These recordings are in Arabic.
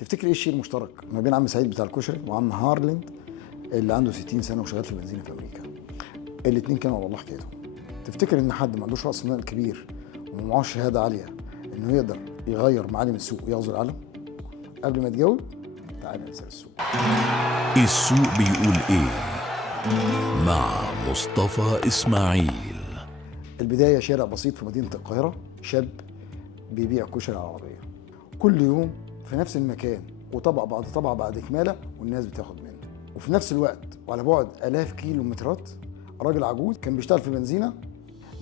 تفتكر ايه الشيء المشترك ما بين عم سعيد بتاع الكشري وعم هارلند اللي عنده 60 سنه وشغال في بنزينه في امريكا؟ الاثنين كانوا على الله حكايتهم. تفتكر ان حد ما عندوش راس مال كبير ومعهوش شهاده عاليه انه يقدر يغير معالم السوق ويغزو العالم؟ قبل ما تجاوب تعالى نسال السوق. السوق بيقول ايه مع مصطفى اسماعيل. البدايه شارع بسيط في مدينه القاهره، شاب بيبيع كشري على العربيه كل يوم في نفس المكان، وطبق بعد طبق بعد كماله، والناس بتاخد منه. وفي نفس الوقت وعلى بعد آلاف كيلومترات راجل عجوز كان بيشتغل في بنزينه،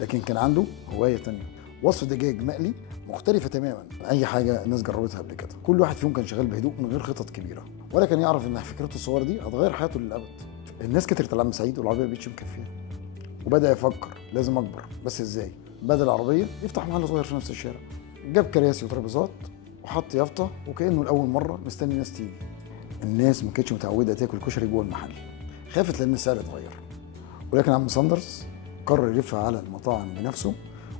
لكن كان عنده هوايه تانية، وصف دجاج مقلي مختلفه تماما عن اي حاجه الناس جربتها قبل كده. كل واحد فيهم كان شغال بهدوء من غير خطط كبيره، ولا كان يعرف ان فكرته الصغيره دي هتغير حياته للابد. الناس كترت على عم سعيد والعربيه ما بقتش مكفيه، وبدا يفكر لازم اكبر، بس ازاي؟ بدل العربيه يفتح محل صغير في نفس الشارع، جاب كراسي وترابيزات وحط يافطه، وكانه لاول مره مستني الناس تيجي. الناس ما كانتش متعوده تاكل كشري جوه المحل، خافت لان السعر اتغير. ولكن عم ساندرز قرر يلف على المطاعم بنفسه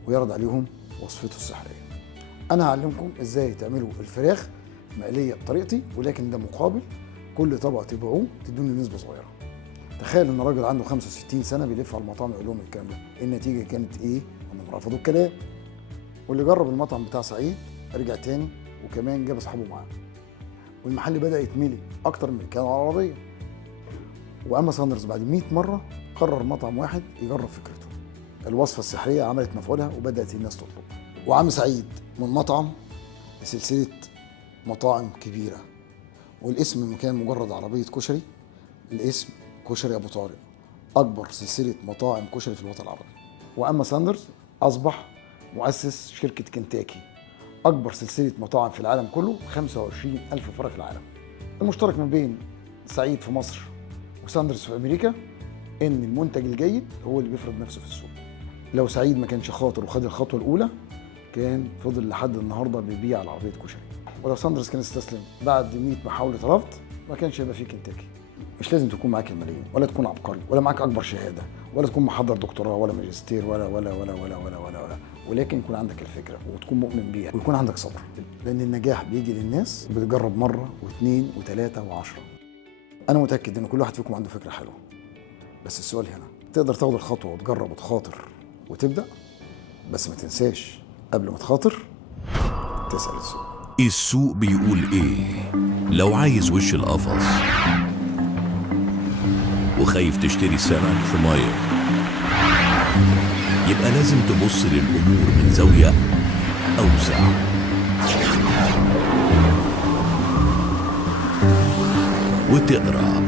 ويعرض عليهم وصفته السحريه. انا هعلمكم ازاي تعملوا الفراخ مقليه بطريقتي، ولكن ده مقابل كل طبق تبيعوه تدوني نسبه صغيره. تخيل ان راجل عنده 65 سنه بيلف على المطاعم يقول لهم الكلام ده. النتيجه كانت ايه؟ انهم رفضوا الكلام. واللي جرب المطعم بتاع سعيد رجع تاني، وكمان جاب اصحابه معاه، والمحل بدا يتملي اكتر من كان على العربيه. واما ساندرز بعد 100 مره قرر مطعم واحد يجرب فكرته. الوصفه السحريه عملت مفعولها وبدات الناس تطلب. وعم سعيد من مطعم لسلسله مطاعم كبيره، والاسم كان مجرد عربيه كشري. الاسم كشري ابو طارق، اكبر سلسله مطاعم كشري في الوطن العربي. واما ساندرز اصبح مؤسس شركه كنتاكي، اكبر سلسله مطاعم في العالم كله، 25,000 فرع في العالم. المشترك ما بين سعيد في مصر وساندرز في امريكا ان المنتج الجيد هو اللي بيفرض نفسه في السوق. لو سعيد ما كانش خاطر وخد الخطوه الاولى كان فضل لحد النهارده بيبيع على عربيه كشري. ولو ساندرز كان استسلم بعد 100 محاوله رفض ما كانش هيبقى فيه كنتاكي. مش لازم تكون معاك الملايين، ولا تكون عبقري، ولا معاك اكبر شهاده، ولا تكون محضر دكتوراه ولا ماجستير ولا، ولكن يكون عندك الفكره وتكون مؤمن بيها ويكون عندك صبر، لان النجاح بيجي للناس بتجرب مره واثنين وثلاثه وعشرة. انا متاكد ان كل واحد فيكم عنده فكره حلوه، بس السؤال هنا تقدر تاخد الخطوه وتجرب وتخاطر وتبدا، بس ما تنساش قبل ما تخاطر تسال السوق. السوق بيقول ايه. لو عايز وش القفص وخايف تشتري سمك في ميه، يبقى لازم تبص للأمور من زاوية أوسع. وتقرأ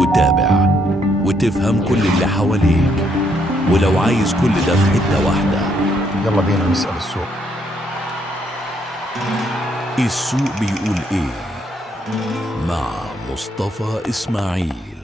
وتابع وتفهم كل اللي حواليك. ولو عايز كل ده في حتة واحدة، يلا بينا نسأل السوق. السوق بيقول ايه مع مصطفى اسماعيل.